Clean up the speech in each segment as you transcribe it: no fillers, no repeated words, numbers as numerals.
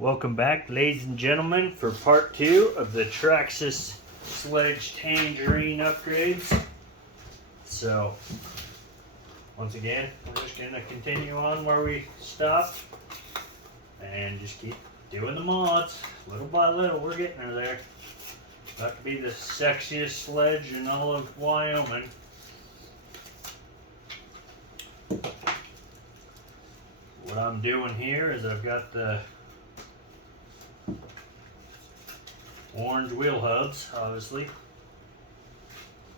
Welcome back, ladies and gentlemen, for part 2 of the Traxxas sledge tangerine upgrades. So, once again, we're just going to continue on where we stopped and just keep doing the mods. Little by little, we're getting her there. About to be the sexiest sledge in all of Wyoming. What I'm doing here is I've got the orange wheel hubs, obviously.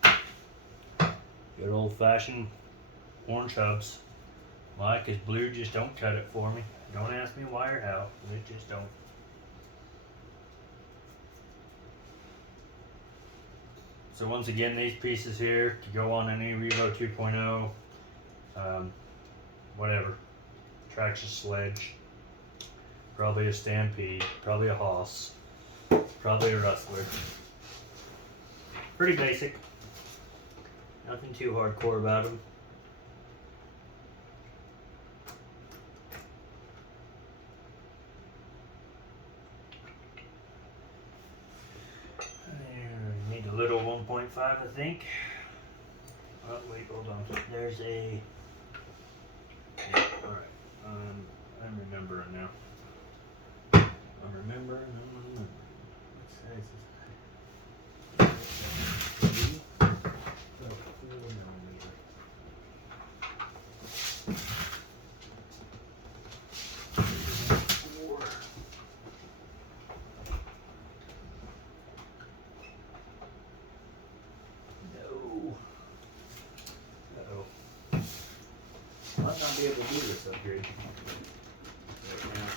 Good old-fashioned orange hubs. Why? Because blue just don't cut it for me. Don't ask me why or how. It just don't. So once again, these pieces here to go on any Revo 2.0, whatever, Traxxas sledge, probably a Stampede, probably a Hoss, probably a Rustler. Pretty basic. Nothing too hardcore about them. Need a little 1.5, I think. Oh wait, hold on. There's a. Yeah, all right. I'm remembering now. I'm remembering. What size is that? 4. No. Uh-oh. Might not be able to do this upgrade right now.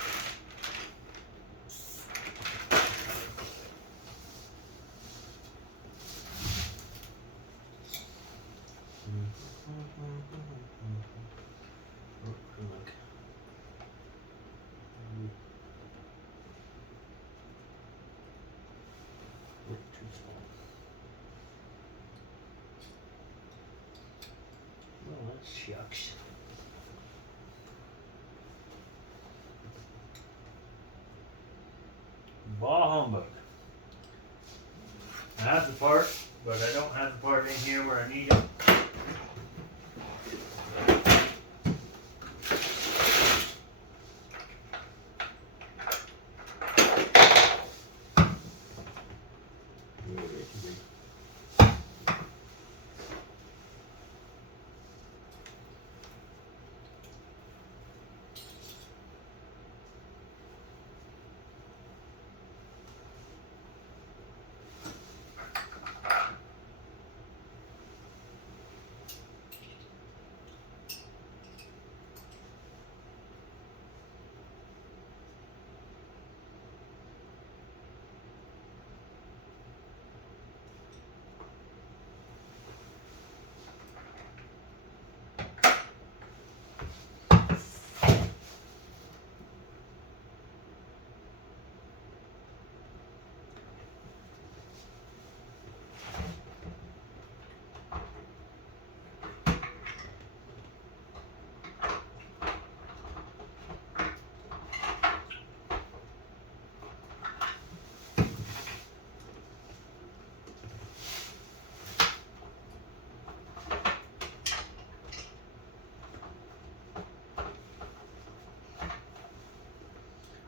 Look. Too small. Well, that's shucks. Bah humbug. I have the part, but I don't have the part in here where I need it.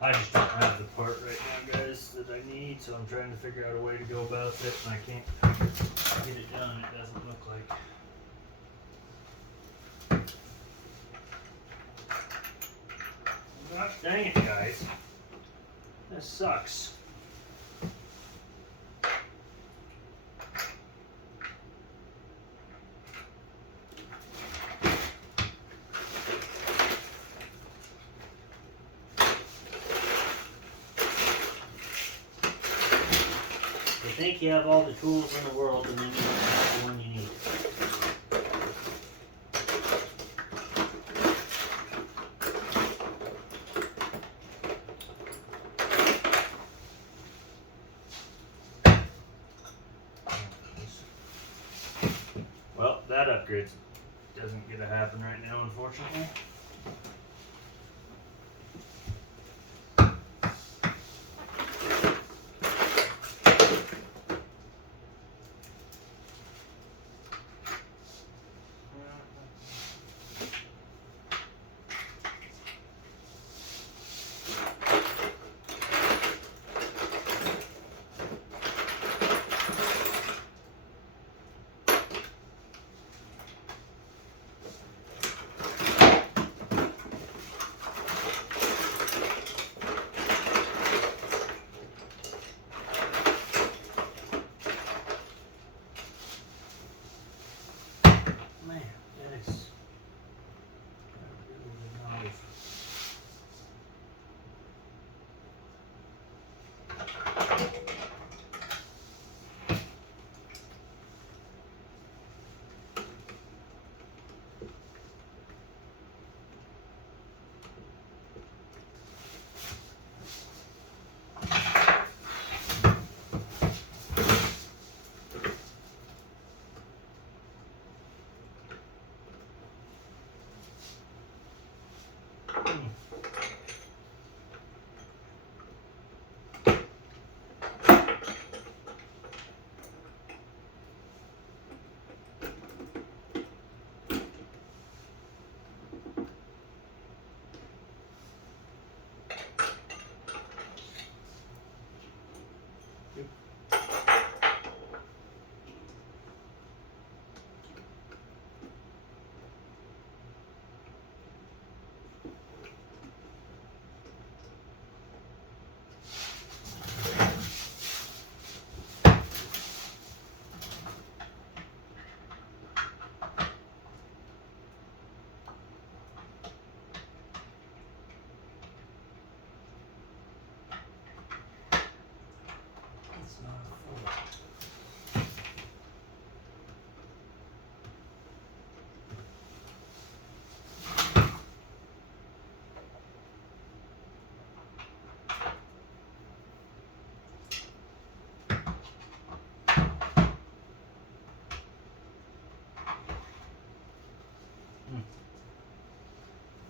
I just don't have the part right now, guys, that I need, so I'm trying to figure out a way to go about it, and I can't get it done. It doesn't look like. Gosh dang it, guys. This sucks. You think you have all the tools in the world, and then you don't have the one you need. Well, that upgrade doesn't get to happen right now, unfortunately.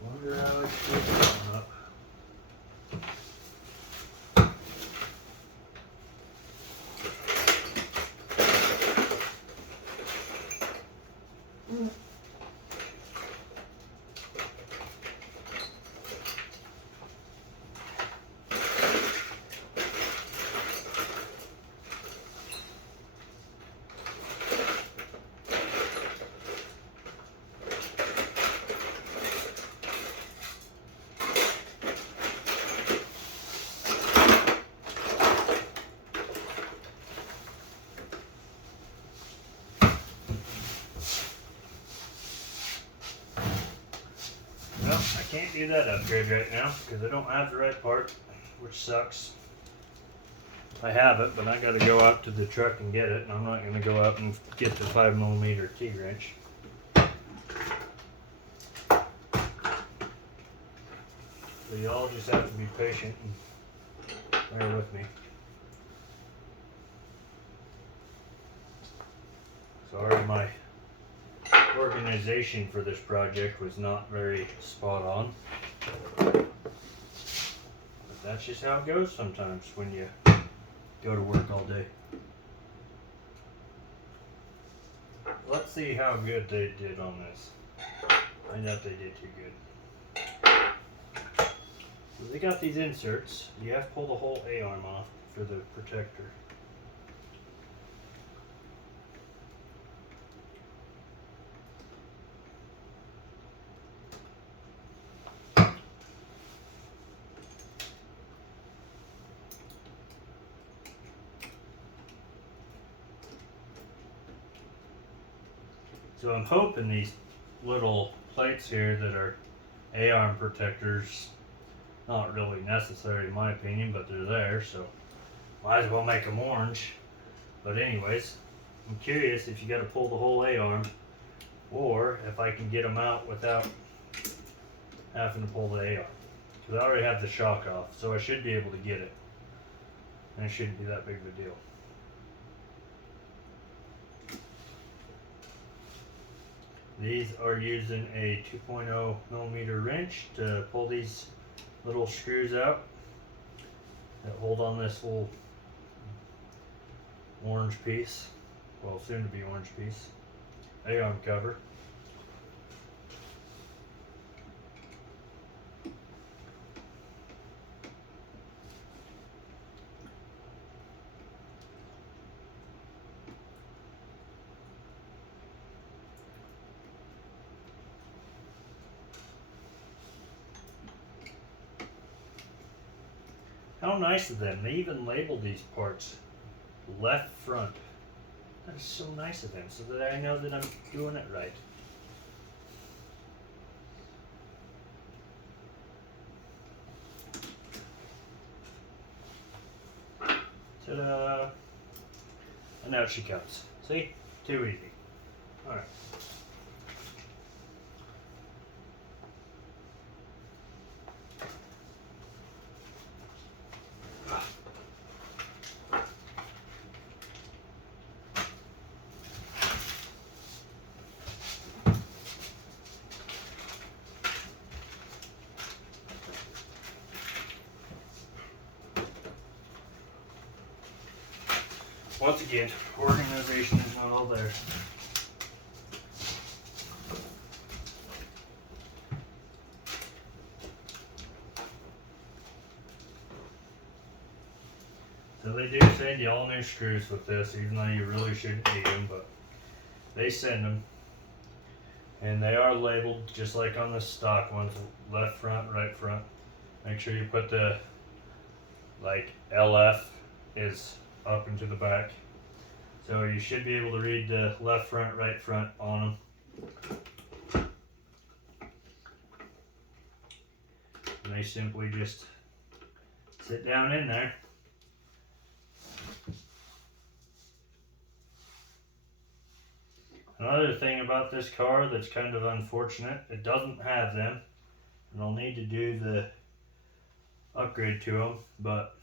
Wonder how it's going up. Well, I can't do that upgrade right now because I don't have the right part, which sucks. I have it, but I got to go out to the truck and get it, and I'm not going to go out and get the 5mm T-wrench. So y'all just have to be patient and bear with me. Sorry, my organization for this project was not very spot on. But that's just how it goes sometimes when you go to work all day. Let's see how good they did on this. I know they did too good. So they got these inserts. You have to pull the whole A-arm off for the protector. So I'm hoping these little plates here that are A-arm protectors, not really necessary in my opinion, but they're there, so might as well make them orange. But anyways, I'm curious if you got to pull the whole A-arm, or if I can get them out without having to pull the A-arm. Because I already have the shock off, so I should be able to get it. And it shouldn't be that big of a deal. These are using a 2.0mm wrench to pull these little screws out that hold on this little orange piece, well, soon to be orange piece, A-arm cover. How nice of them. They even label these parts left front. That is so nice of them, so that I know that I'm doing it right. Ta-da! And out she comes. See? Too easy. Alright. once again, organization is not all there. So they do send you all new screws with this, even though you really shouldn't need them, but they send them. And they are labeled just like on the stock ones, left front, right front. Make sure you put the, like, LF is up into the back. So you should be able to read the left front, right front on them. And they simply just sit down in there. Another thing about this car that's kind of unfortunate, it doesn't have them, and I'll need to do the upgrade to them, but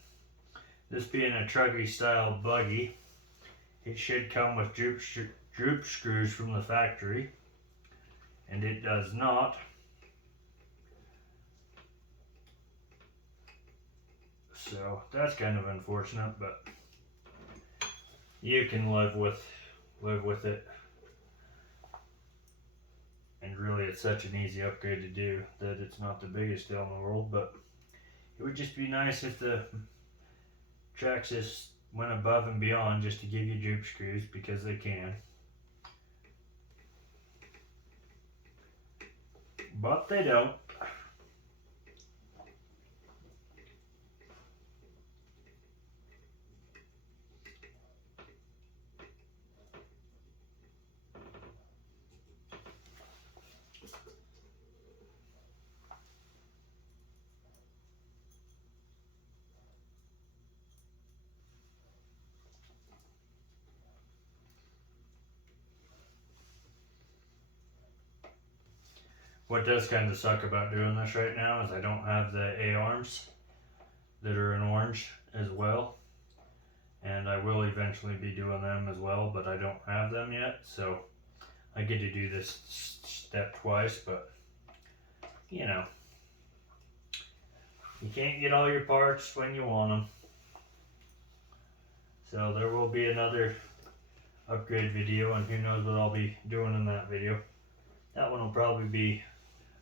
this being a truggy style buggy, it should come with droop screws from the factory, and it does not. So that's kind of unfortunate, but you can live with it. And really, it's such an easy upgrade to do that it's not the biggest deal in the world, but it would just be nice if the Traxxas went above and beyond just to give you droop screws, because they can. But they don't. What does kind of suck about doing this right now is I don't have the A-arms that are in orange as well. And I will eventually be doing them as well, but I don't have them yet. So I get to do this step twice, but you know, you can't get all your parts when you want them. So there will be another upgrade video, and who knows what I'll be doing in that video. That one will probably be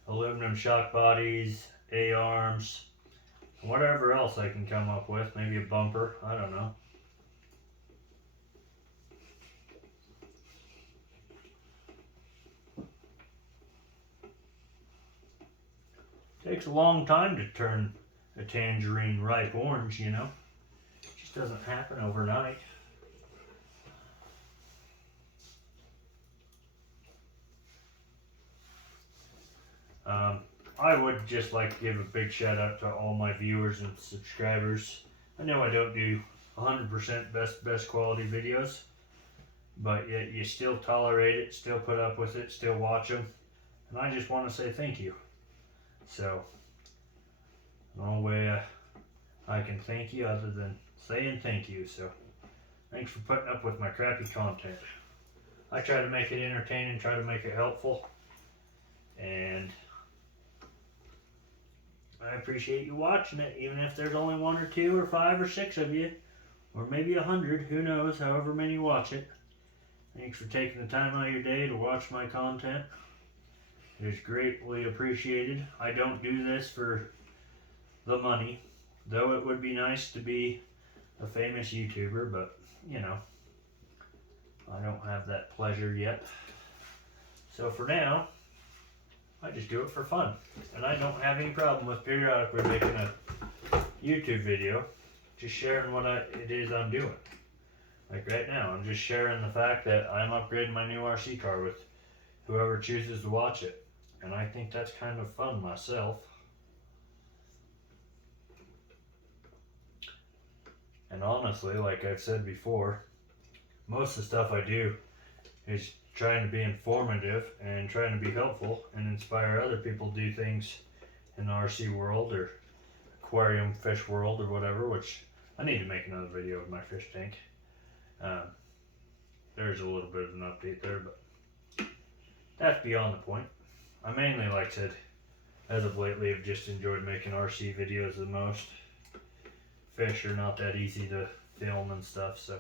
aluminum shock bodies, A-arms, whatever else I can come up with. Maybe a bumper, I don't know. Takes a long time to turn a tangerine ripe orange, you know. It just doesn't happen overnight. I would just like to give a big shout out to all my viewers and subscribers. I know I don't do 100% best quality videos, but yet you still tolerate it, still put up with it, still watch them, and I just want to say thank you. So, no way I can thank you other than saying thank you. So, thanks for putting up with my crappy content. I try to make it entertaining, try to make it helpful, and I appreciate you watching it, even if there's only 1 or 2 or 5 or 6 of you, or maybe 100, who knows, however many watch it. Thanks for taking the time out of your day to watch my content. It is greatly appreciated. I don't do this for the money, though it would be nice to be a famous YouTuber, but, you know, I don't have that pleasure yet. So for now, I just do it for fun, and I don't have any problem with periodically making a YouTube video, just sharing what it is I'm doing. Like right now, I'm just sharing the fact that I'm upgrading my new RC car with whoever chooses to watch it, and I think that's kind of fun myself. And honestly, like I've said before, most of the stuff I do is trying to be informative and trying to be helpful and inspire other people to do things in the RC world or aquarium fish world or whatever, which I need to make another video of my fish tank. There's a little bit of an update there, but that's beyond the point. I mainly, like I said, as of lately, have just enjoyed making RC videos the most. Fish are not that easy to film and stuff, so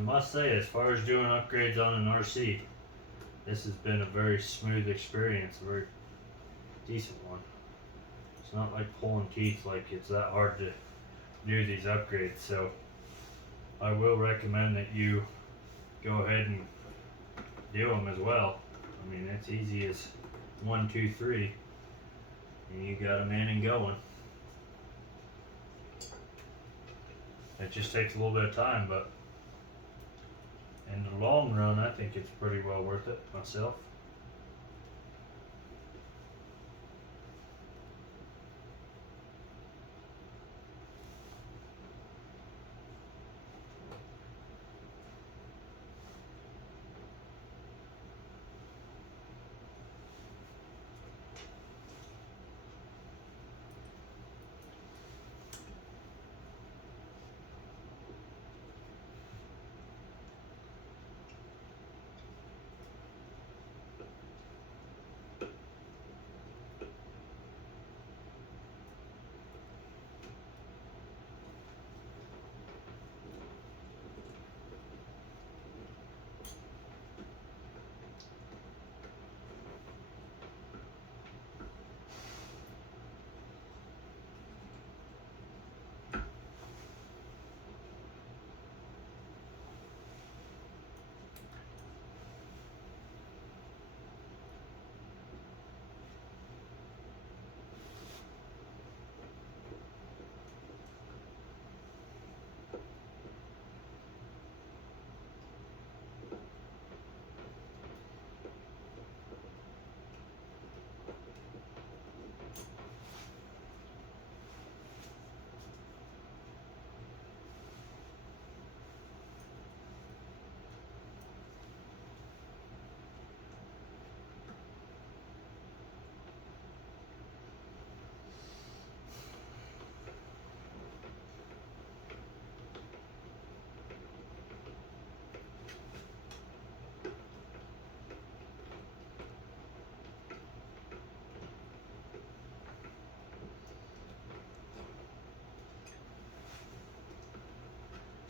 must say, as far as doing upgrades on an RC, this has been a very smooth experience, a very decent one. It's not like pulling teeth, like it's that hard to do these upgrades, so I will recommend that you go ahead and do them as well. I mean, it's easy as 1, 2, 3, and you got them in and going. It just takes a little bit of time, but in the long run, I think it's pretty well worth it myself.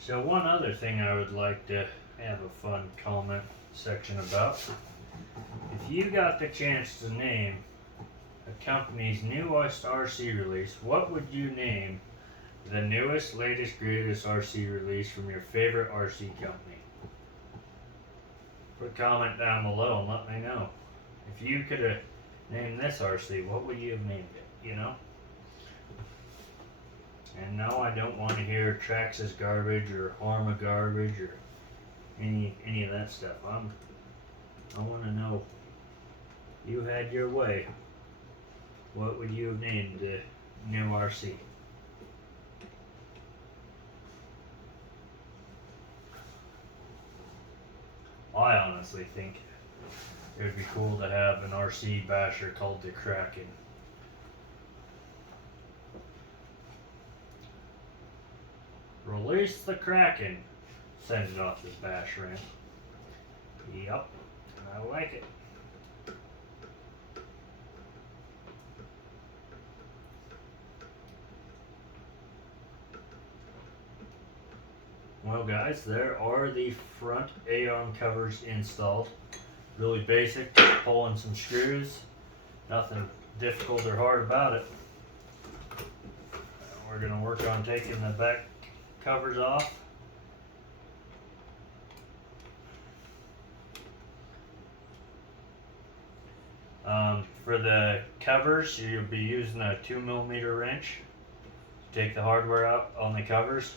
So one other thing I would like to have a fun comment section about. If you got the chance to name a company's newest RC release, what would you name the newest, latest, greatest RC release from your favorite RC company? Put a comment down below and let me know. If you could have named this RC, what would you have named it, you know? And no, I don't want to hear Traxxas garbage or Harma garbage or any of that stuff. I want to know, you had your way, what would you have named the new RC? I honestly think it would be cool to have an RC basher called the Kraken. Release the Kraken. Send it off this bash ramp. Yep, I like it. Well guys, there are the front A-arm covers installed. Really basic, just pulling some screws. Nothing difficult or hard about it. We're going to work on taking the back covers off. For the covers, you'll be using a 2mm wrench to take the hardware out on the covers.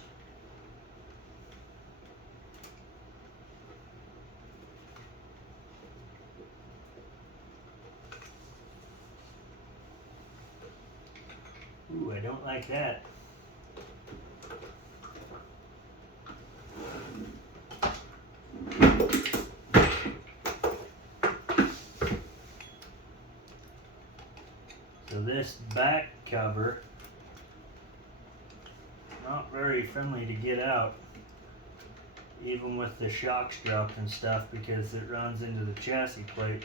Ooh, I don't like that. So this back cover, not very friendly to get out, even with the shock strap and stuff, because it runs into the chassis plate.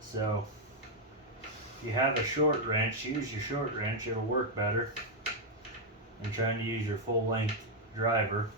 So if you have a short wrench, use your short wrench, it'll work better than trying to use your full length driver.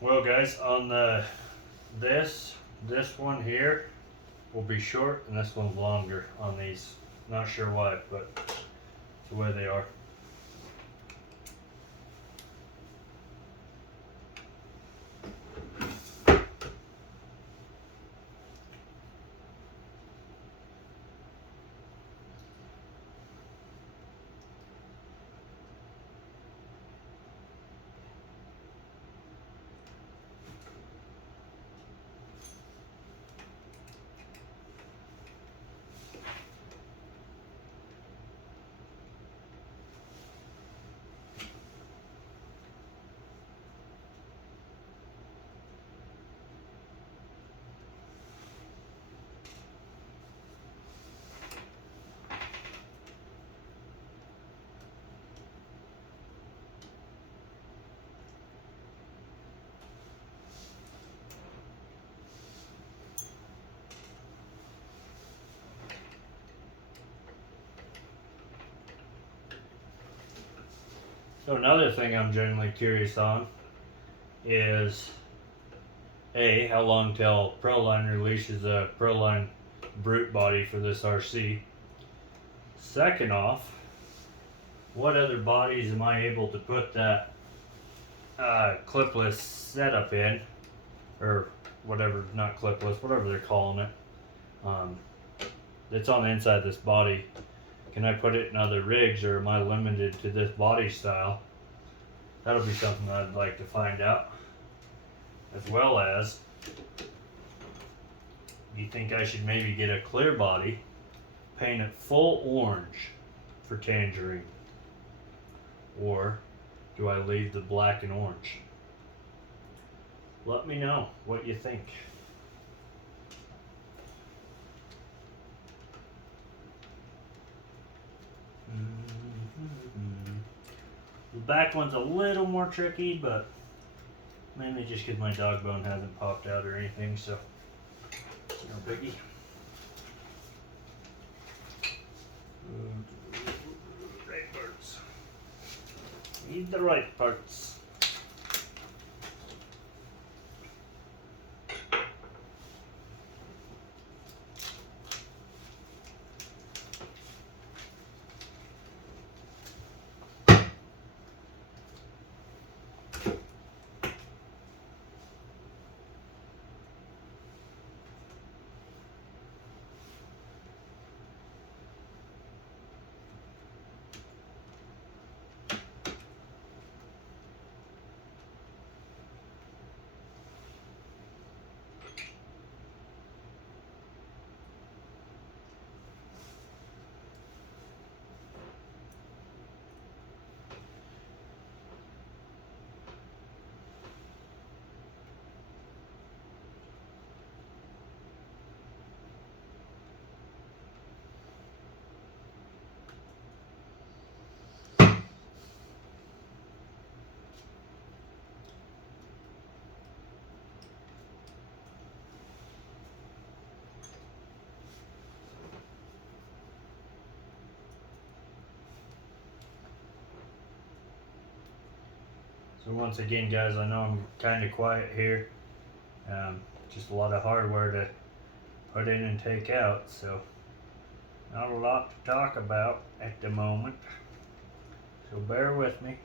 Well, guys, on this one here will be short, and this one's longer on these. Not sure why, but it's the way they are. So another thing I'm generally curious on is how long till Proline releases a Proline brute body for this RC. Second off, what other bodies am I able to put that clipless setup in, or whatever, not clipless, whatever they're calling it, that's on the inside of this body. Can I put it in other rigs, or am I limited to this body style? That'll be something I'd like to find out. As well as, do you think I should maybe get a clear body, paint it full orange for tangerine? Or do I leave the black and orange? Let me know what you think. The back one's a little more tricky, but mainly just because my dog bone hasn't popped out or anything, so no biggie. Right parts. Need the right parts. So once again, guys, I know I'm kind of quiet here. Just a lot of hardware to put in and take out, so not a lot to talk about at the moment. So bear with me.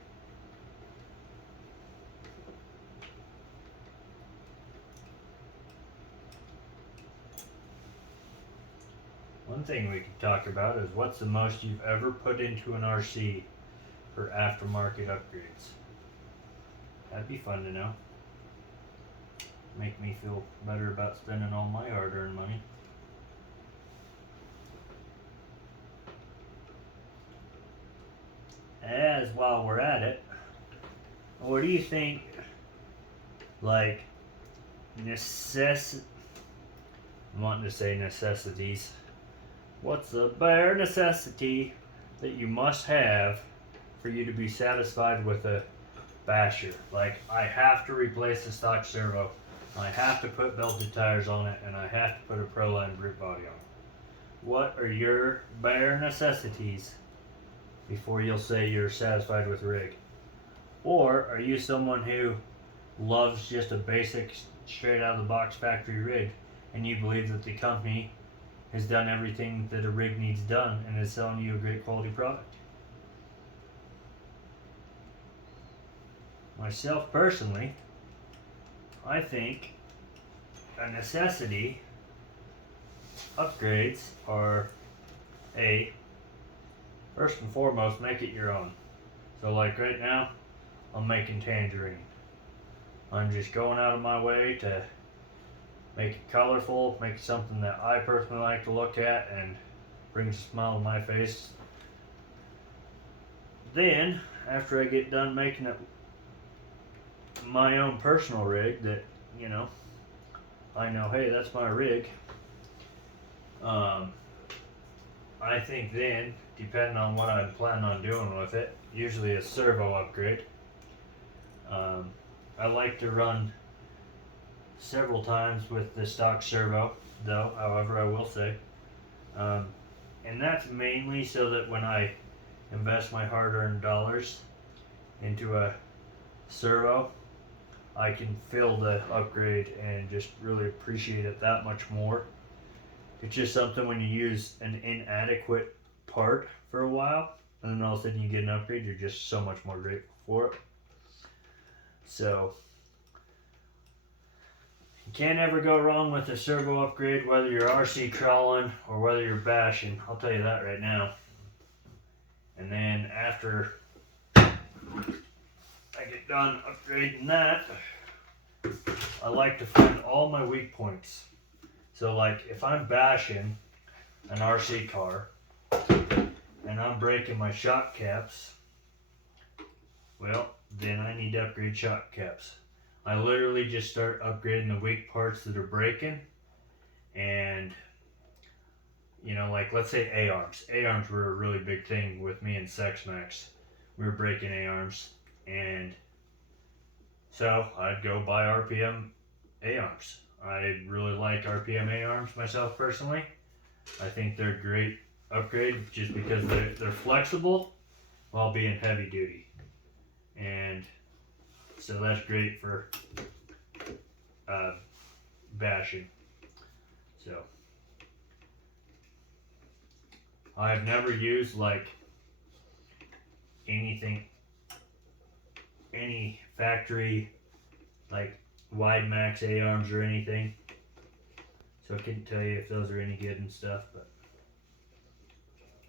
One thing we could talk about is what's the most you've ever put into an RC for aftermarket upgrades. That'd be fun to know. Make me feel better about spending all my hard-earned money. As while we're at it, what do you think, like, I'm wanting to say necessities. What's the bare necessity that you must have for you to be satisfied with a basher? Like, I have to replace the stock servo, I have to put belted tires on it, and I have to put a Proline brute body on it. What are your bare necessities before you'll say you're satisfied with rig? Or are you someone who loves just a basic, straight out of the box factory rig, and you believe that the company has done everything that a rig needs done and is selling you a great quality product? Myself personally, I think a necessity upgrades are first and foremost, make it your own. So like right now, I'm making tangerine. I'm just going out of my way to make it colorful, make it something that I personally like to look at and brings a smile to my face. Then, after I get done making it my own personal rig that, I know, hey, that's my rig. I think then, depending on what I'm planning on doing with it, usually a servo upgrade. I like to run several times with the stock servo, though, however, I will say. And that's mainly so that when I invest my hard-earned dollars into a servo, I can feel the upgrade and just really appreciate it that much more. It's just something when you use an inadequate part for a while, and then all of a sudden you get an upgrade, you're just so much more grateful for it. So, you can't ever go wrong with a servo upgrade, whether you're RC crawling or whether you're bashing. I'll tell you that right now. And then after I get done upgrading that, I like to find all my weak points. So like if I'm bashing an RC car and I'm breaking my shock caps, well, then I need to upgrade shock caps. I literally just start upgrading the weak parts that are breaking, and like let's say A-arms. A-arms were a really big thing with me and SexMax. We were breaking A-arms, and so I'd go buy RPM A-arms. I really like RPM A-arms myself personally. I think they're a great upgrade just because they're flexible while being heavy duty. And so that's great for bashing. So I've never used like any factory like wide max A-arms or anything, so I couldn't tell you if those are any good and stuff, but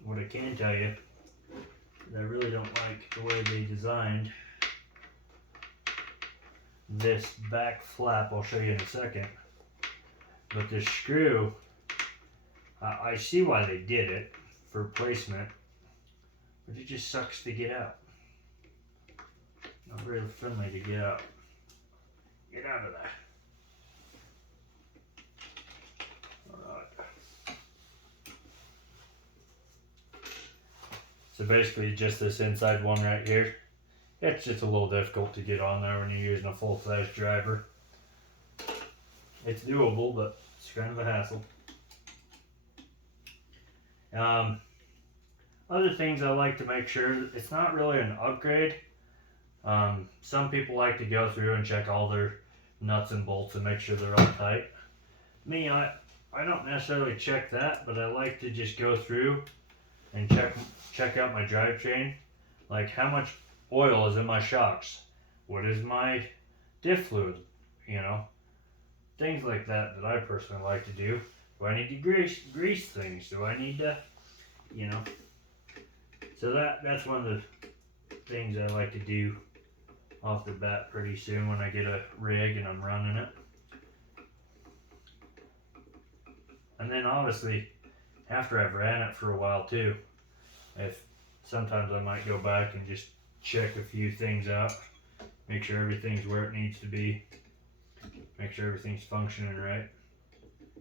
what I can tell you is I really don't like the way they designed this back flap. I'll show you in a second, but this screw, I see why they did it for placement, but it just sucks to get out. Not very friendly to get out. Get out of there. Alright. So basically just this inside one right here. It's just a little difficult to get on there when you're using a full-size driver. It's doable, but it's kind of a hassle. Other things I like to make sure, it's not really an upgrade. Some people like to go through and check all their nuts and bolts and make sure they're all tight. Me, I don't necessarily check that, but I like to just go through and check out my drivetrain. Like how much oil is in my shocks? What is my diff fluid? Things like that I personally like to do. Do I need to grease things? Do I need to, So that's one of the things I like to do off the bat pretty soon when I get a rig and I'm running it. And then obviously after I've ran it for a while too, sometimes I might go back and just check a few things out, make sure everything's where it needs to be, make sure everything's functioning right.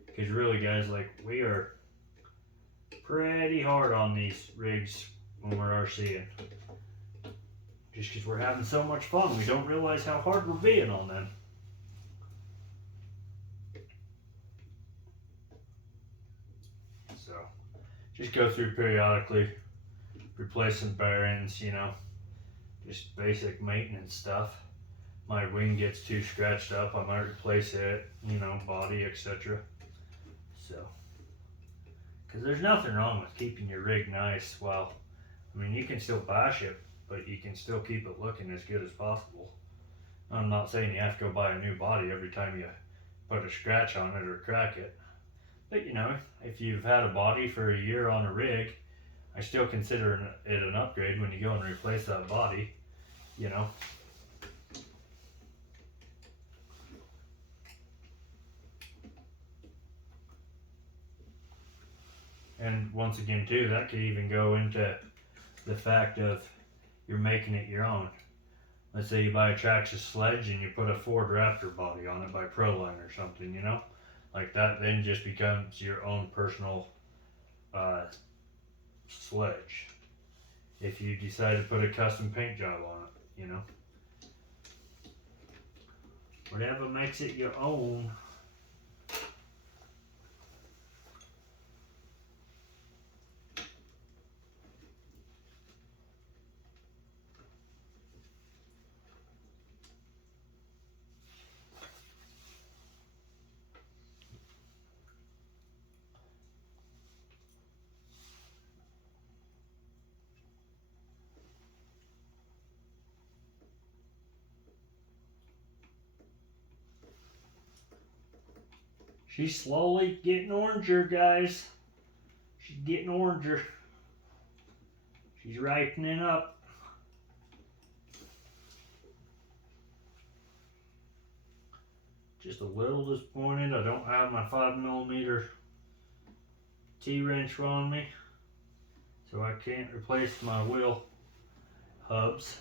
Because really guys, like we are pretty hard on these rigs when we're RCing. Just because we're having so much fun, we don't realize how hard we're being on them. So, just go through periodically, replace some bearings, just basic maintenance stuff. My wing gets too scratched up, I might replace it, you know, body, etc. So, because there's nothing wrong with keeping your rig nice. Well, I mean, you can still bash it, but you can still keep it looking as good as possible. I'm not saying you have to go buy a new body every time you put a scratch on it or crack it. But you know, if you've had a body for a year on a rig, I still consider it an upgrade when you go and replace that body, you know. And once again too, that could even go into the fact of you're making it your own. Let's say you buy a Traxxas sledge and you put a Ford Raptor body on it by Proline or something, you know? Like that then just becomes your own personal sledge. If you decide to put a custom paint job on it, you know? Whatever makes it your own. She's slowly getting oranger, guys. She's getting oranger. She's ripening up. Just a little disappointed I don't have my 5mm T-wrench on me, so I can't replace my wheel hubs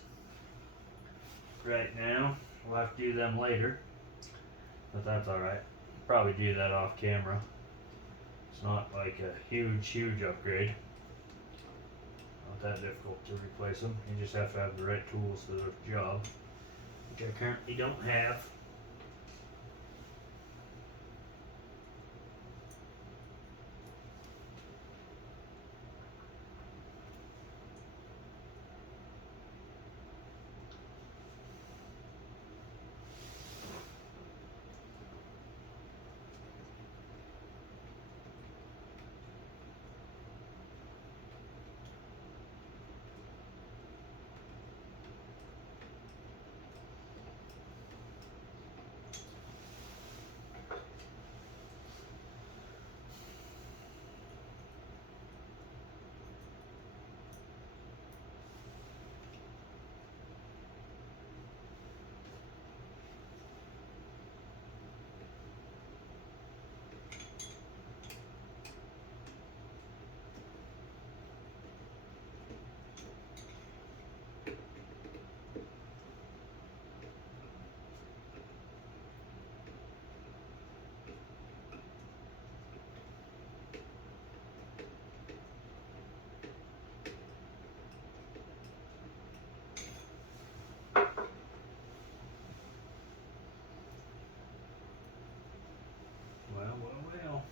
right now. We'll have to do them later, but that's alright. Probably do that off camera. It's not like a huge upgrade. Not that difficult to replace them. You just have to have the right tools for the job, which I currently don't have. Well.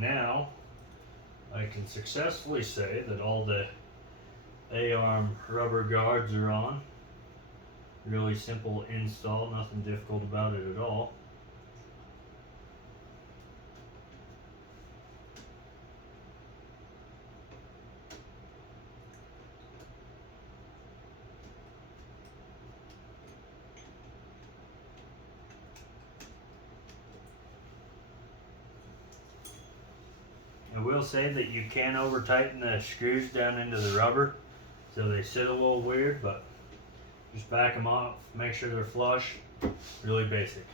Now, I can successfully say that all the A-arm rubber guards are on. Really simple install, nothing difficult about it at all. I will say that you can over tighten the screws down into the rubber so they sit a little weird, but just back them off, make sure they're flush. Really basic.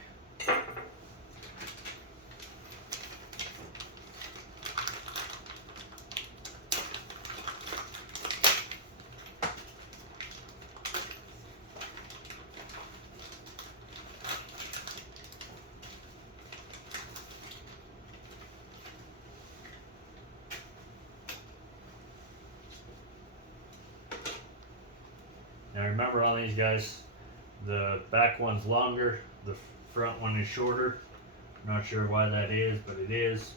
remember on these guys, the back one's longer, the front one is shorter. Not sure why that is, but it is.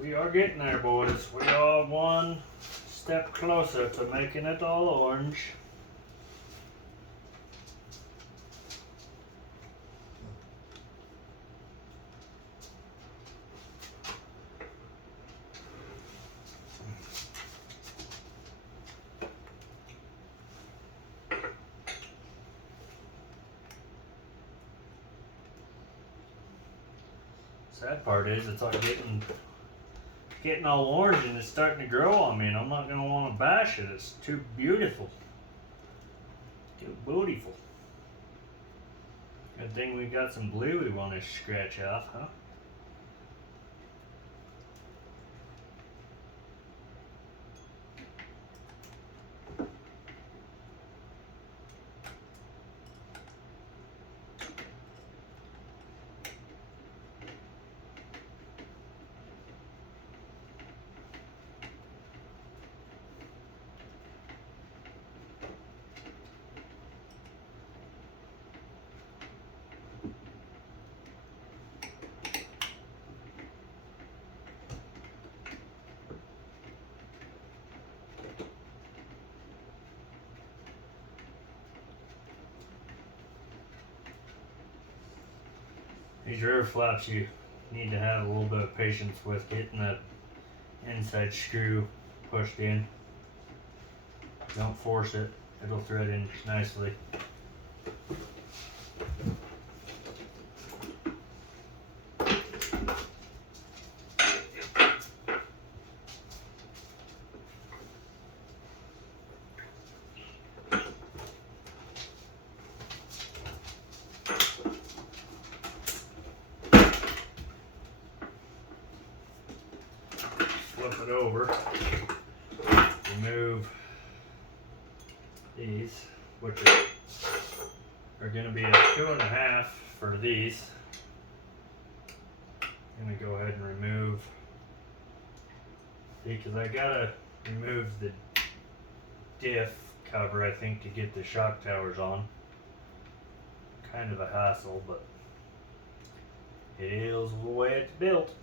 We are getting there, boys. We are one step closer to making it all orange. Sad part is, it's like getting all orange and it's starting to grow on me, and I'm not gonna want to bash it. It's too beautiful. Too beautiful. Good thing we got some blue we want to scratch off, huh? These rear flaps you need to have a little bit of patience with getting that inside screw pushed in. Don't force it, it'll thread in nicely. Flip it over, remove these, which are going to be a 2.5 for these. I'm going to go ahead and remove, because I gotta remove the diff cover, I think, to get the shock towers on. Kind of a hassle, but it is the way it's built.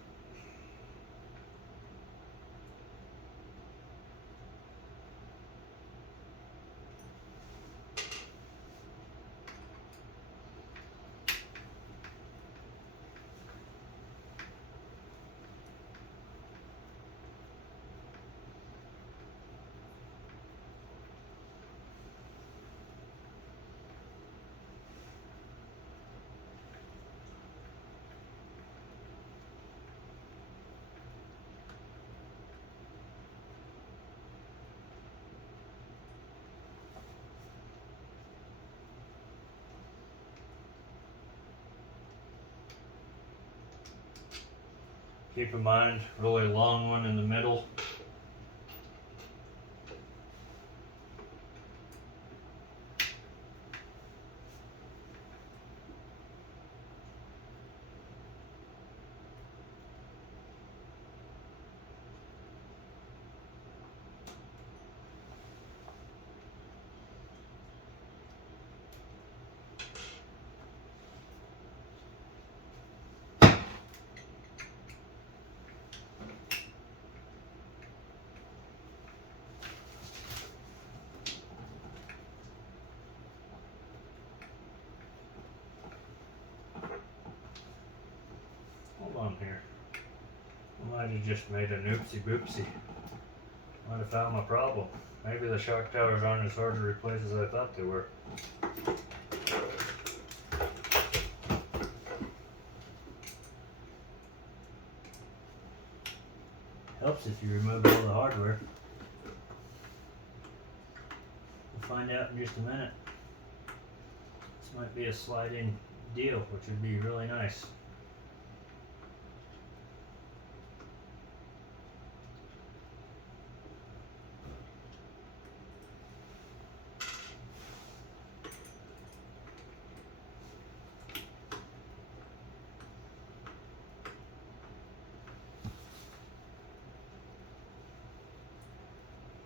Keep in mind, really long one in the middle. Hold on here. I might have just made an oopsie boopsie. Might have found my problem. Maybe the shock towers aren't as hard to replace as I thought they were. Helps if you remove all the hardware. We'll find out in just a minute. This might be a slide-in deal, which would be really nice.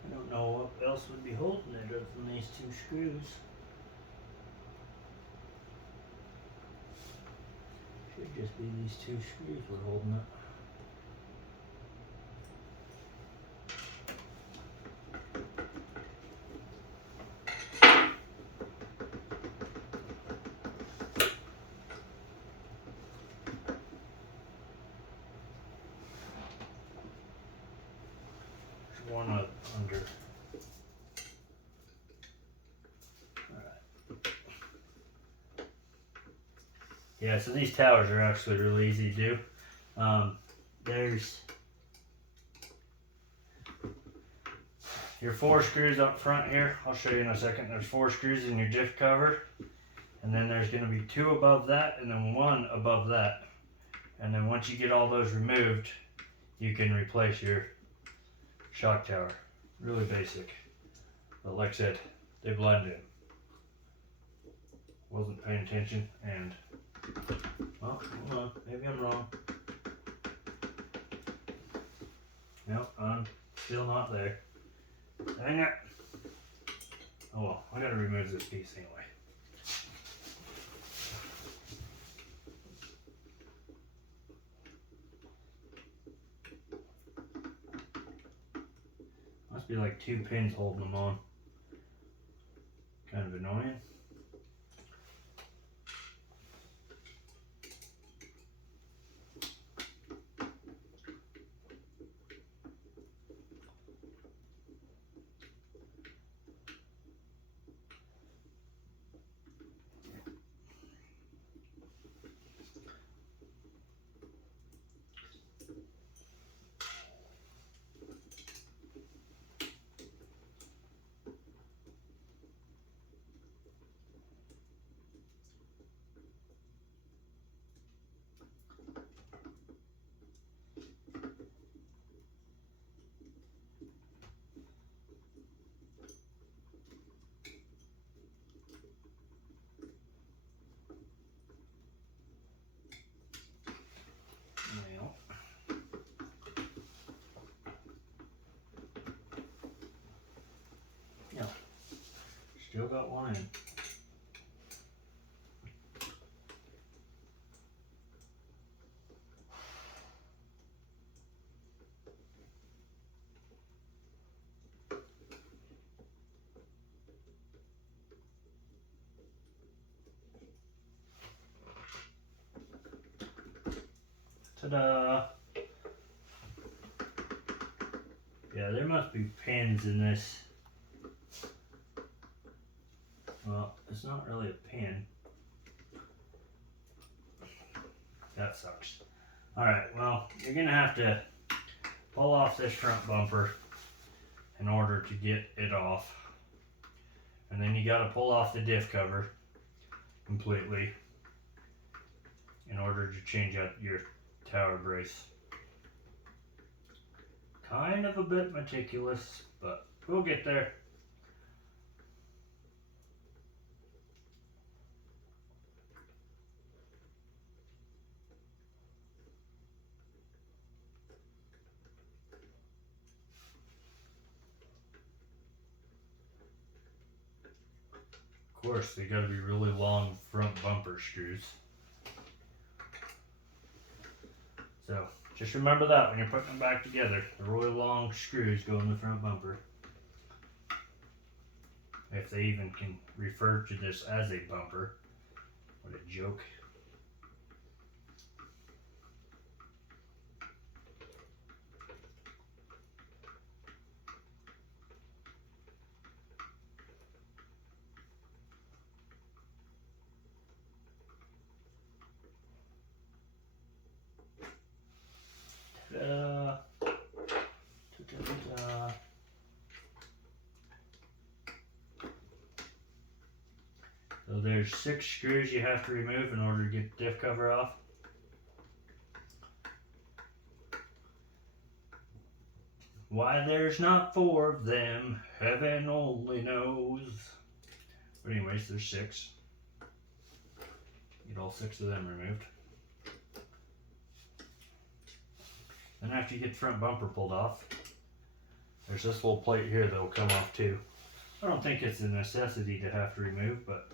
I don't know what else would be holding it other than these two screws. Should just be these two screws we're holding it. There's one up under. Yeah, so these towers are actually really easy to do. There's your 4 screws up front here. I'll show you in a second. There's 4 screws in your diff cover. And then there's going to be 2 above that and then 1 above that. And then once you get all those removed, you can replace your shock tower. Really basic. But like I said, they blend in. Wasn't paying attention and... Oh, hold on. Maybe I'm wrong. Nope, I'm still not there. Dang it. Oh well, I gotta remove this piece anyway. Must be like 2 pins holding them on. Kind of annoying. Still got one in. Ta-da! Yeah, there must be pins in this. Well, it's not really a pin. That sucks. Alright, well, you're going to have to pull off this front bumper in order to get it off. And then you got to pull off the diff cover completely in order to change out your tower brace. kind of a bit meticulous, but we'll get there. Of course, they gotta be really long front bumper screws. So, just remember that when you're putting them back together. The really long screws go in the front bumper. If they even can refer to this as a bumper. What a joke. So there's 6 screws you have to remove in order to get the diff cover off. Why there's not 4 of them, heaven only knows. But anyways, there's 6. Get all 6 of them removed. Then after you get the front bumper pulled off, there's this little plate here that will come off too. I don't think it's a necessity to have to remove, but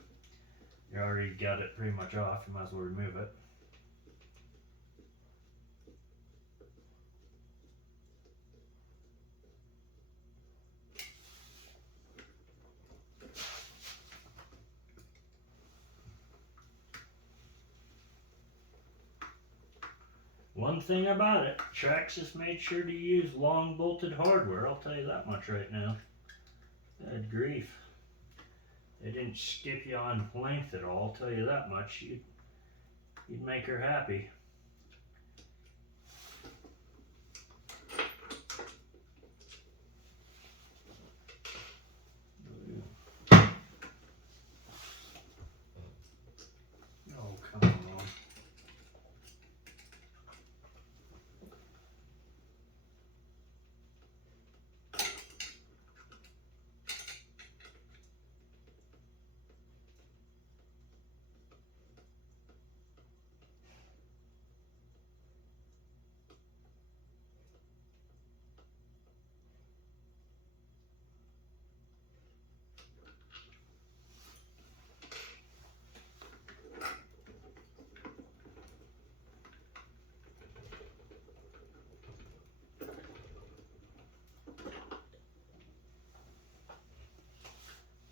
you already got it pretty much off, you might as well remove it. One thing about it, Traxxas made sure to use long bolted hardware, I'll tell you that much right now. Good grief. They didn't skip you on length at all, I'll tell you that much. You'd make her happy. Oh, come on.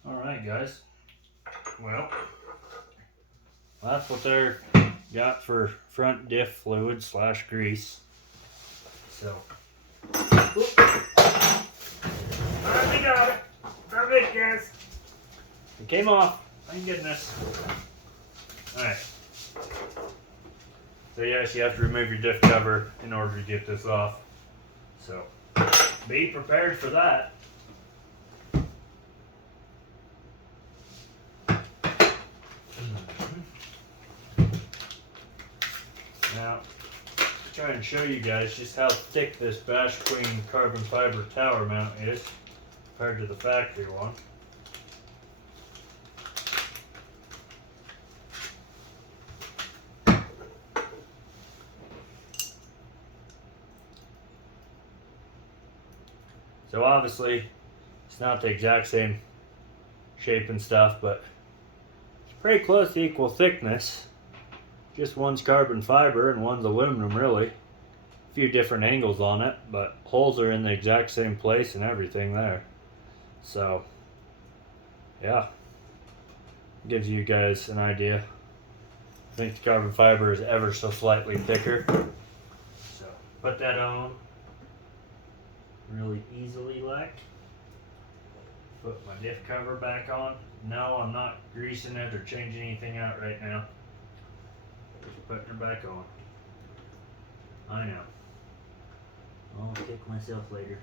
Alright guys, well, that's what they're got for front diff fluid / grease. So, finally got it. Perfect guys. It came off, thank goodness. Alright. So yes, you have to remove your diff cover in order to get this off. So, be prepared for that. Now, try and show you guys just how thick this Bash Queen carbon fiber tower mount is compared to the factory one. So obviously it's not the exact same shape and stuff, but it's pretty close to equal thickness. Just one's carbon fiber and one's aluminum, really. A few different angles on it, but holes are in the exact same place and everything there. So, yeah. Gives you guys an idea. I think the carbon fiber is ever so slightly thicker. So, put that on really easily like. Put my diff cover back on. No, I'm not greasing it or changing anything out right now. Just putting her back on. I know. I'll kick myself later.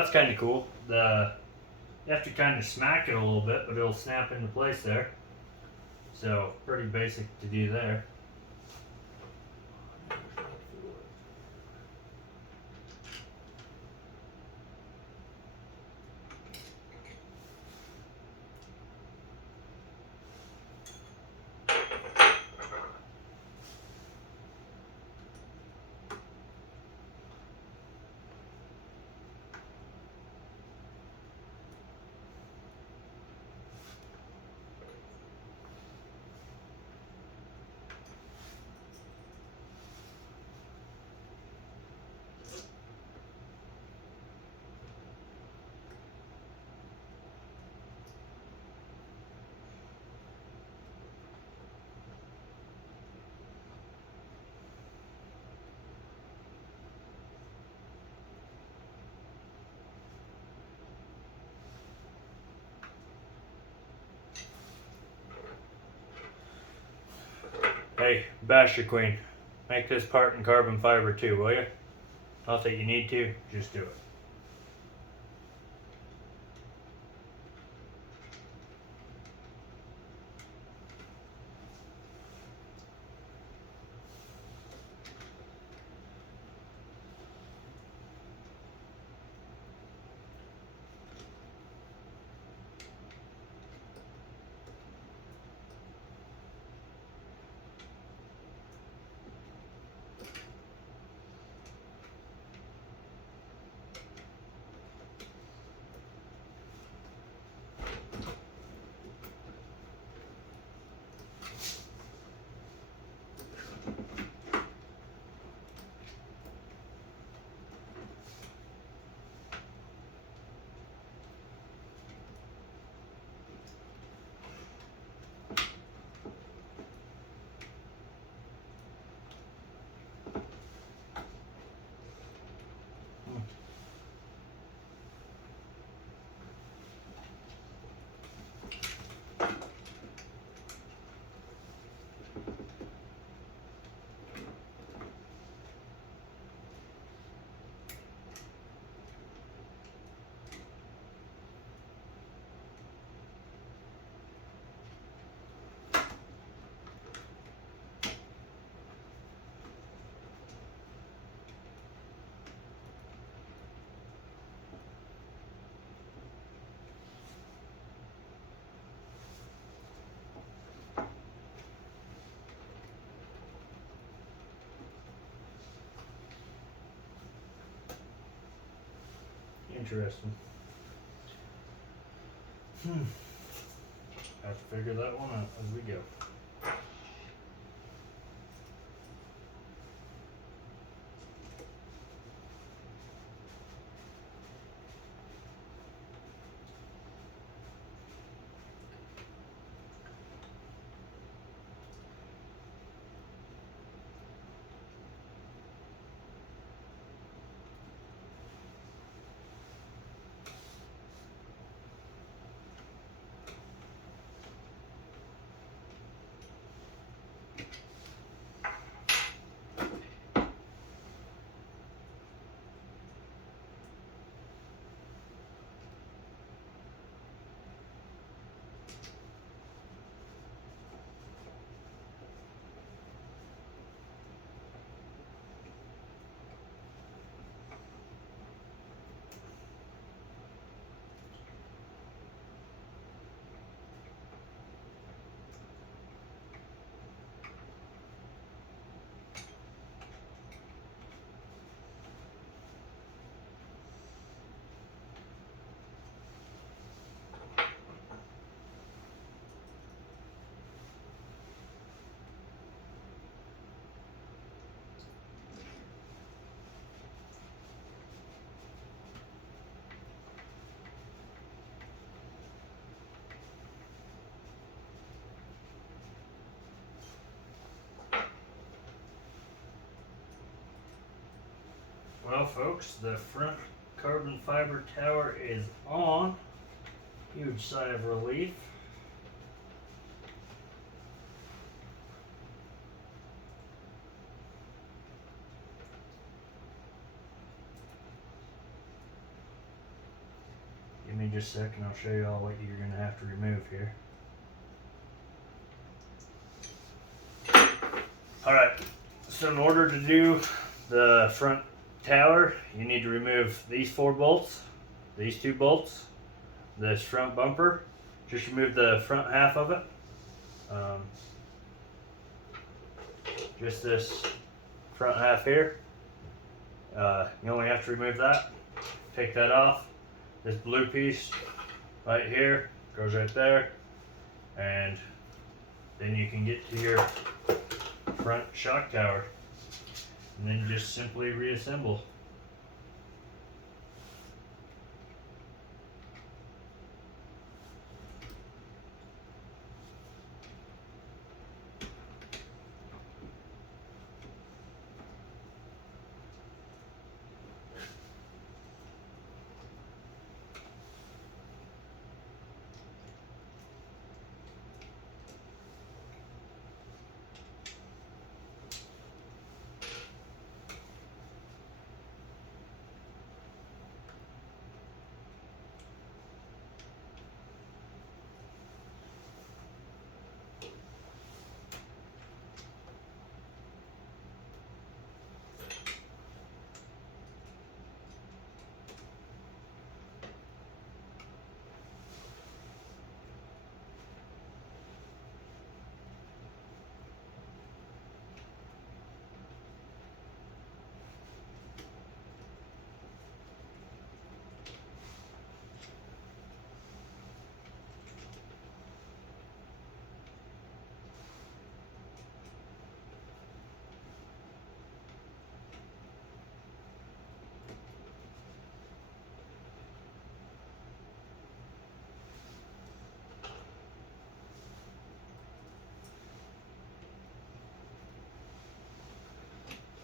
that's kind of cool. You have to kind of smack it a little bit, but it'll snap into place there. So pretty basic to do there. Hey, Basher Queen, make this part in carbon fiber too, will you? Not that you need to, just do it. Interesting. Have to figure that one out as we go. Well, folks, the front carbon fiber tower is on. Huge sigh of relief. me just a second, I'll show you all what you're going to have to remove here. Alright, so in order to do the front tower, you need to remove these 4 bolts, these 2 bolts, this front bumper. Just remove the front half of it. Just this front half here. You only have to remove that. Take that off. This blue piece right here goes right there, and then you can get to your front shock tower, and then just simply reassemble.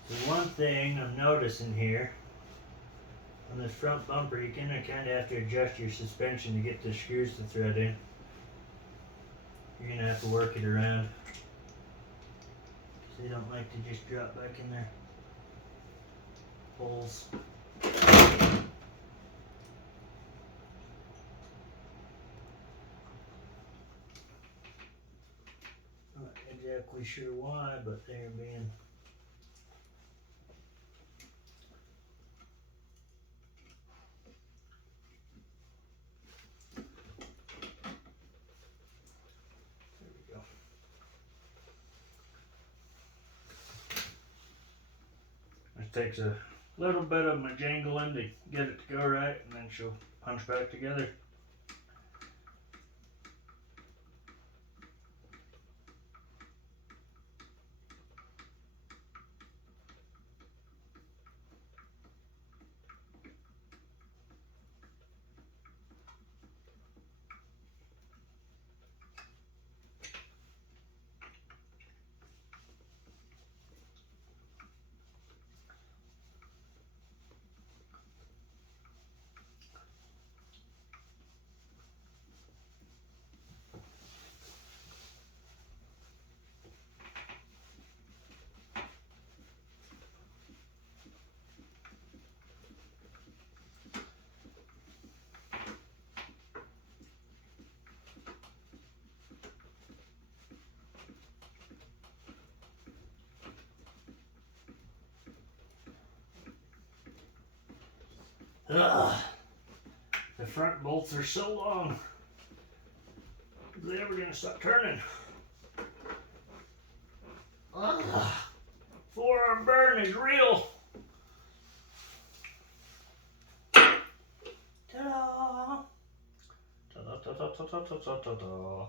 The one thing I'm noticing here, on this front bumper, you're gonna kind of have to adjust your suspension to get the screws to thread in. You're gonna have to work it around, so they don't like to just drop back in their holes. Not exactly sure why, but they're being takes a little bit of my jangling to get it to go right, and then she'll punch back together. Ugh. The front bolts are so long. Are they ever gonna stop turning? Ugh. Forearm burn is real. Ta-da! Ta-da-ta-ta-ta-ta-ta-ta-ta.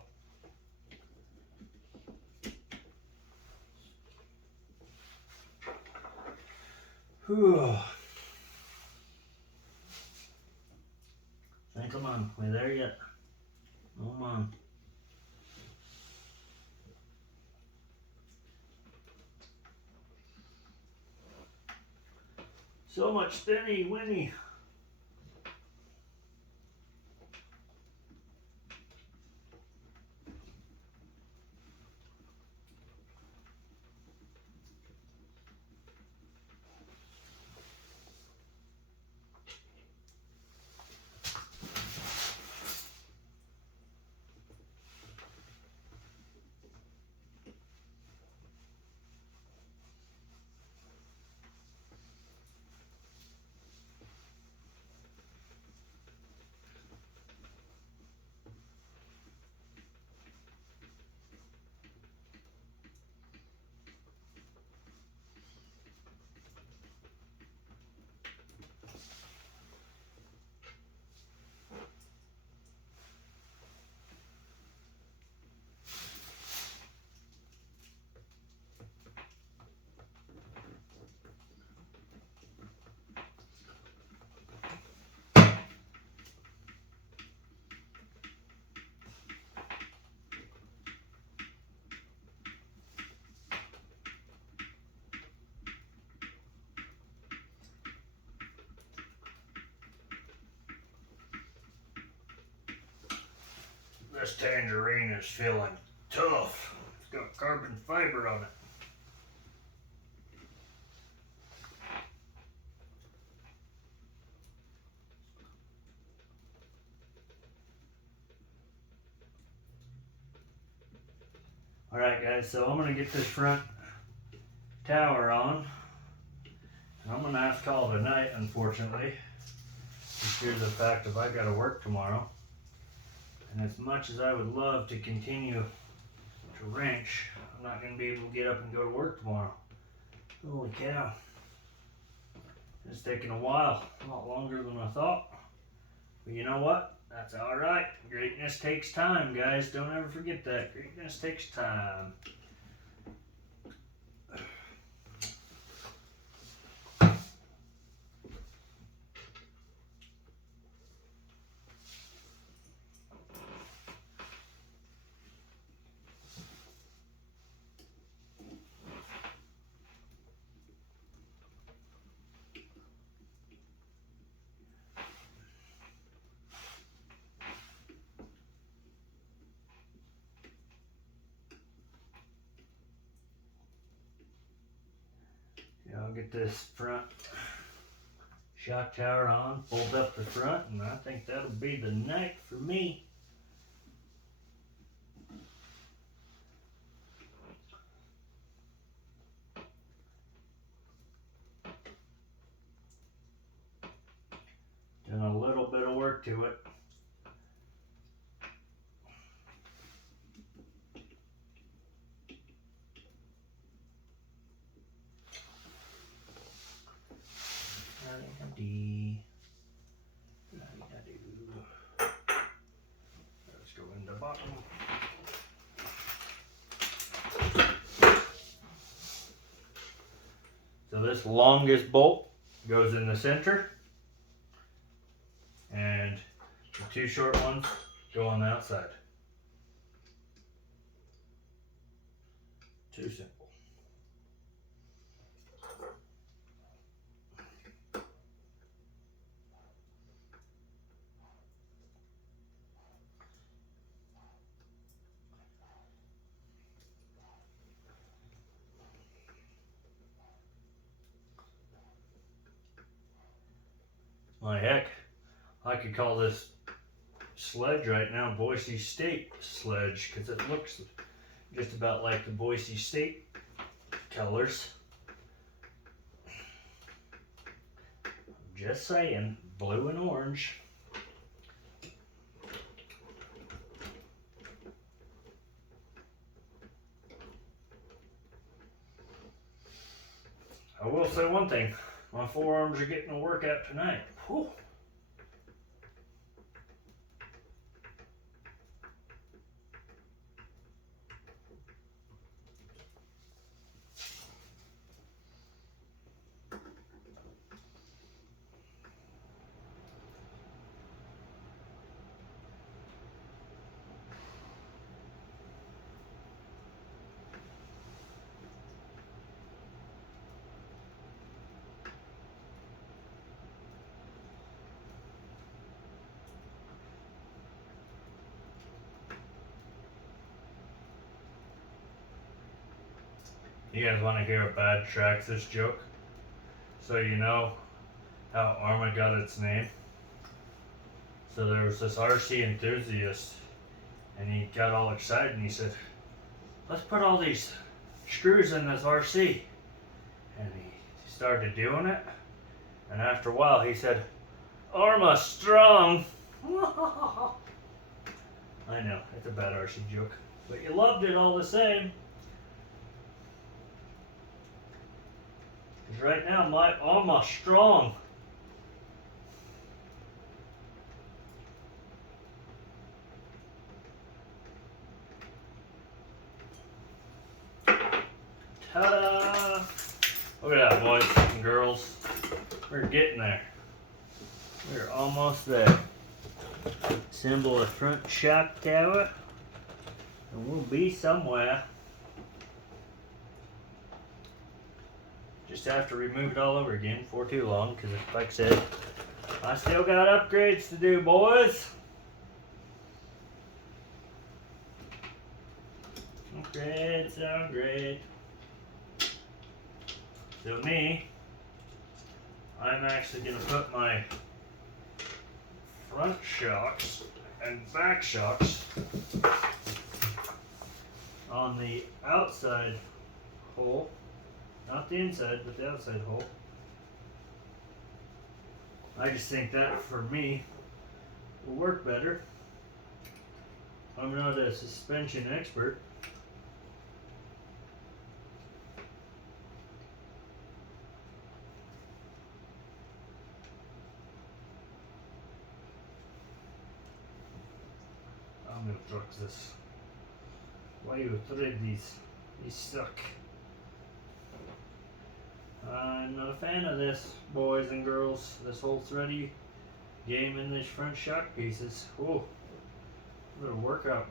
Whew. Hey, come on, we're there yet. Come on. So much spinny winny. This tangerine is feeling tough. It's got carbon fiber on it. Alright guys, so I'm going to get this front tower on. And I'm going to have to call it a night, unfortunately. Just due to the fact that I got to work tomorrow. And as much as I would love to continue to wrench, I'm not going to be able to get up and go to work tomorrow. Holy cow. It's taken a while, a lot longer than I thought. But you know what? That's alright. Greatness takes time, guys. Don't ever forget that. Greatness takes time. I'll get this front shock tower on, fold up the front, and I think that'll be the night for me. Done a little bit of work to it. Let's go in the bottom. So this longest bolt goes in the center, and the two short ones go on the outside. Too simple. My heck, I could call this sledge right now Boise State sledge, because it looks just about like the Boise State colors. Just saying, blue and orange. I will say one thing, my forearms are getting a workout tonight. Whew. You guys want to hear a bad Traxxas joke? So you know how Arma got its name? So there was this RC enthusiast, and he got all excited and he said, let's put all these screws in this RC. And he started doing it, and after a while he said, Arma strong. I know, it's a bad RC joke, but you loved it all the same. Because right now my Arma strong. Ta-da! Look at that, boys and girls. We're getting there. We're almost there. Assemble a front shock tower, and we'll be somewhere. Just have to remove it all over again before too long, because like I said, I still got upgrades to do, boys. Great, sound great. So me, I'm actually gonna put my front shocks and back shocks on the outside hole, not the inside, but the outside hole. I just think that for me will work better. I'm not a suspension expert. I'm gonna Traxxas. Why you thread these? These suck. I'm not a fan of this, boys and girls. This whole thready game in these front shock pieces. Oh, a little workout.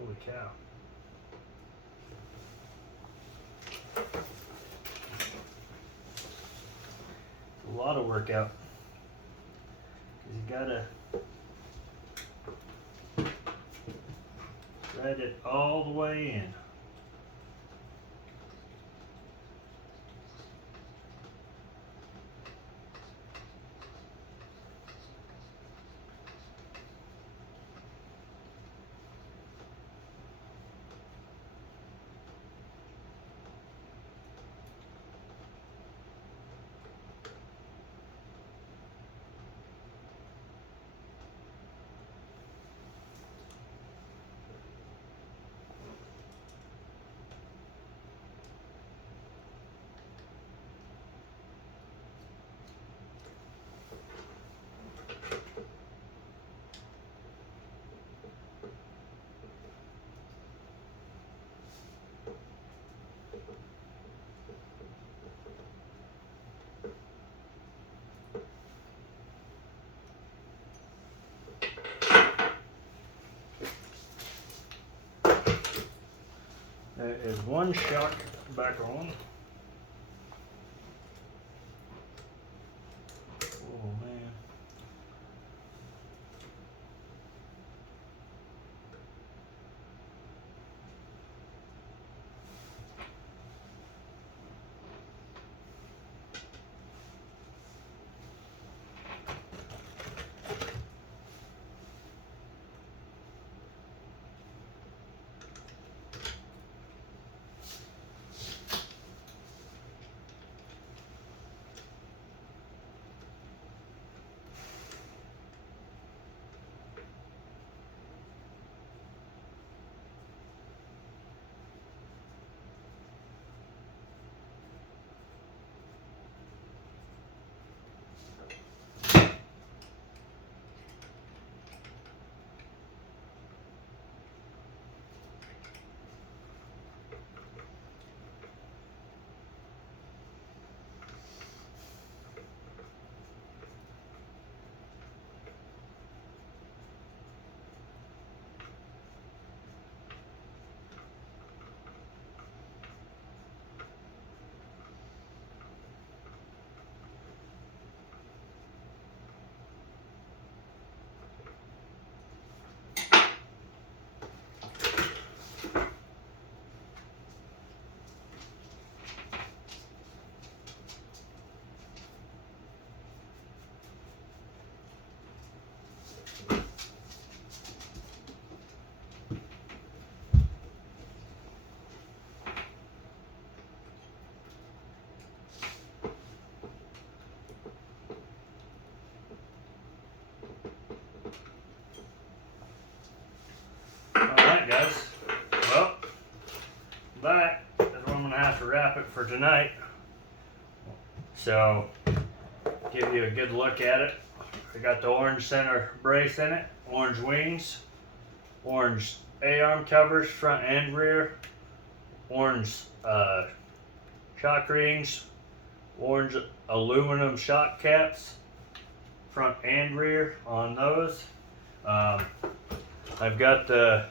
Holy cow. A lot of workout. 'Cause you gotta thread it all the way in. There is one shock back on. Oh man. Alright guys, well, that is where I'm going to have to wrap it for tonight. So, give you a good look at it. I got the orange center brace in it, orange wings, orange A-arm covers, front and rear, orange shock rings, orange aluminum shock caps, front and rear on those. I've got the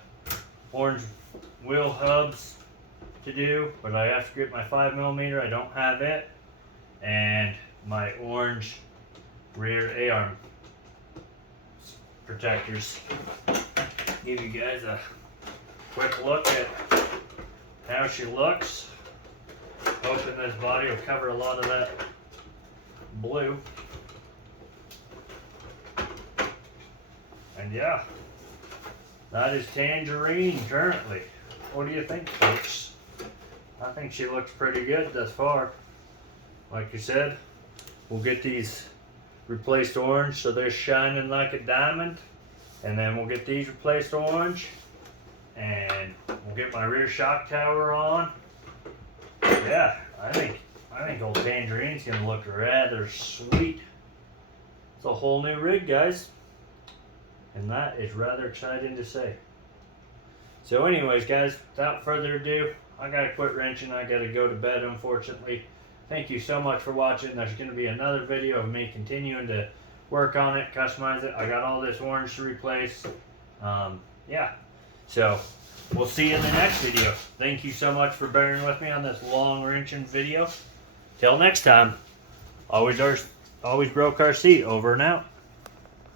orange wheel hubs to do, but I have to get my 5mm. I don't have it, and my orange rear A-arm protectors. Give you guys a quick look at how she looks. Hoping this body will cover a lot of that blue. And yeah, that is Tangerine currently. What do you think, folks? I think she looks pretty good thus far. Like you said, we'll get these replaced orange so they're shining like a diamond. And then we'll get these replaced orange. And we'll get my rear shock tower on. Yeah, I think old Tangerine's gonna look rather sweet. It's a whole new rig, guys. And that is rather exciting to say. So anyways, guys, without further ado, I gotta quit wrenching. I gotta go to bed, unfortunately. Thank you so much for watching. There's gonna be another video of me continuing to work on it, customize it. I got all this orange to replace. Yeah, so we'll see you in the next video. Thank you so much for bearing with me on this long wrenching video. Till next time, always broke our seat. Over and out.